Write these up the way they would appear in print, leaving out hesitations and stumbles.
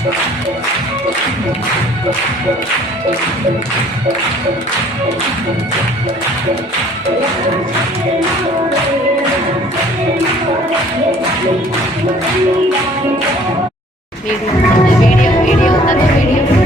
वीडियो होता तो वीडियो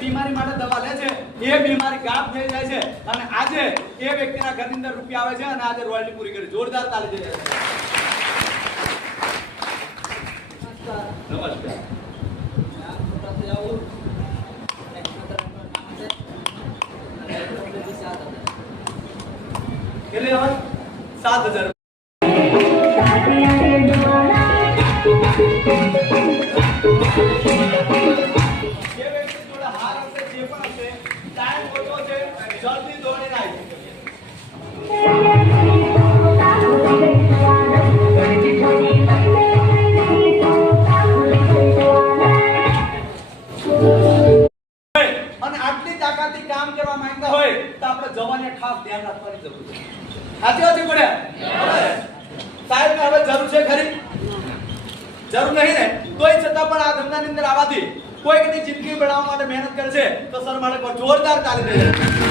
बीमारी માટે દવા લે છે એ બીમારી ગાપ થઈ જાય છે અને આજે એ વ્યક્તિના ઘરની અંદર રૂપિયા આવે છે અને આજે રોયલ્ટી પૂરી કરી જોરદાર તાળી દે નમસ્કાર કેટલી આવે 7000 जल्दी दौड़े नहीं અને આટલી તાકાતથી કામ કરવા માંગતા હોય તો આપણે જવાને ખાસ ધ્યાન રાખવાની જરૂર છે આથી આથી પડે સાહેબ ને હવે જરૂર છે ખરી જરૂર નહીં ને તોય છતાં પણ આ ધંધાની અંદર આવવાથી કોઈ કદી જિંદગી બનાવવા માટે મહેનત કરે છે તો સર માટે જોરદાર તાળી દે